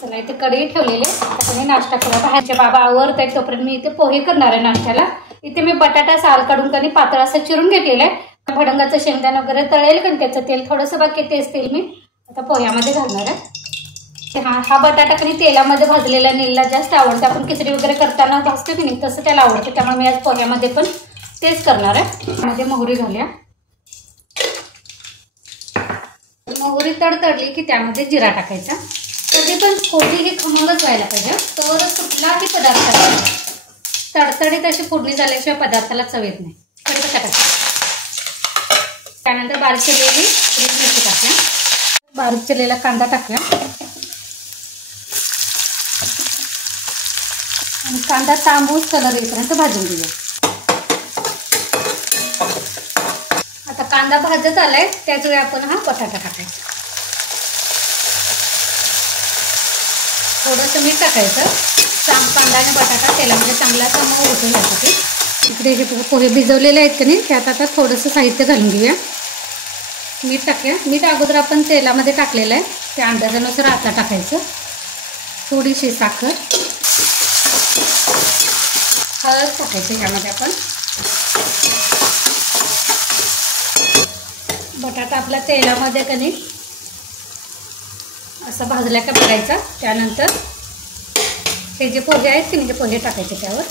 चला इथे कढई ठेवलेली आहे. नाश्ता करा. बाहेरचे बाबा आवरत आहेत तोपर्यंत मी इथे पोहे करणार आहे नाश्त्याला. इथे मी बटाटा साल काढून कणी पातळ असं चिरून घेतलेलं आहे. भडंगाचं शेंगदाणा वगैरे तळेल कणी त्याचं तेल थोडंसं बाकी तेच तेल मी आता पोह्यामध्ये घालणार आहे. हा बटाटा कणी तेलामध्ये भाजलेला नीलला जास्त आवडतं. आपण खिचडी वगैरे करताना भाजतो की नाही तसं त्याला आवडतं. त्यामुळे मी आज पोह्यामध्ये पण तेच करणार आहे. मध्ये मोहरी घालूया. मोहरी तडतडली की त्यामध्ये जिरा टाकायचा. कधी पण फोडणी ही खमंगच व्हायला पाहिजे. तरच कुठलाही पदार्थ तडतडीत अशी फोडणी झाल्याशिवाय पदार्थाला चव येत नाही. कढीपत्ता टाका. त्यानंतर बारीक चिरलेली मिरची टाकूया. बारीक चिरलेला कांदा टाकूया आणि कांदा तांबूस कलर येईपर्यंत भाजून घेऊया. आता कांदा भाजत आलाय त्याच वेळी आपण हा बटाटा टाकायचा. थोडंसं मीठ टाकायचं. कांदा आणि बटाटा तेलामध्ये चांगला मऊ होतो यासाठी. इकडे जे पोहे भिजवलेले आहेत की नाही त्यात आता थोडंसं साहित्य घालून घेऊया. मीठ टाकूया. मीठ अगोदर आपण तेलामध्ये टाकलेलं आहे. त्या अंदाजानुसार आता टाकायचं. थोडीशी साखर, हळद टाकायची. ह्यामध्ये आपण बटाटा आपला तेलामध्ये की नाही असं भाजल्या का बघायचा. त्यानंतर हे जे पोहे आहेत की नाही ते पोहे टाकायचे त्यावर.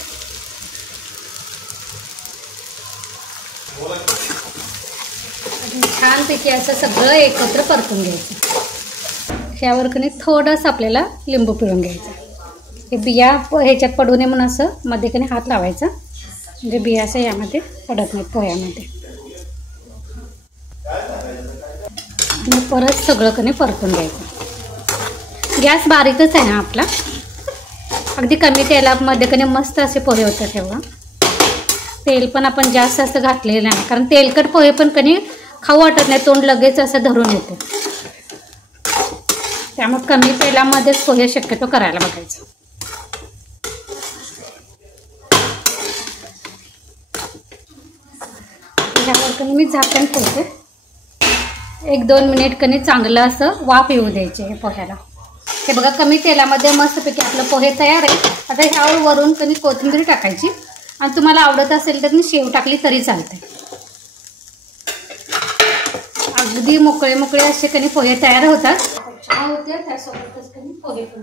छानपैकी असं सगळं एकत्र परतून घ्यायचं. ह्यावर की नाही थोडंसं आपल्याला लिंबू पिळून घ्यायचं. हे बिया ह्याच्यात पडू नये म्हणून असं मध्ये की नाही हात लावायचा. म्हणजे बिया असं यामध्ये पडत नाहीत पोह्यामध्ये. आणि परत सगळं की नाही परतून घ्यायचं. गॅस बारीकच आहे ना आपला. अगदी कमी तेलामध्ये की नाही मस्त असे पोहे होतात. तेव्हा तेल पण आपण जास्त असं घातलेलं नाही कारण तेलकट पोहे पण कधी खाऊ वाटत नाही. तोंड लगेच असं धरून येते. त्यामुळे कमी तेलामध्येच पोहे शक्यतो करायला बघायचं. ह्यावर कधी मी झाकण ठेवते. 1-2 मिनिट कधी चांगलं असं वाफ येऊ द्यायचे हे पोह्याला. हे बघा कमी तेलामध्ये मस्तपैकी आपलं पोहे तयार आहे. आता ह्यावर वरून कधी कोथिंबीर टाकायची आणि तुम्हाला आवडत असेल तर शेव टाकली तरी चालते. अगदी मोकळे मोकळे असे कधी पोहे तयार होतात. चहा होते त्यासोबतच कधी पोहे पण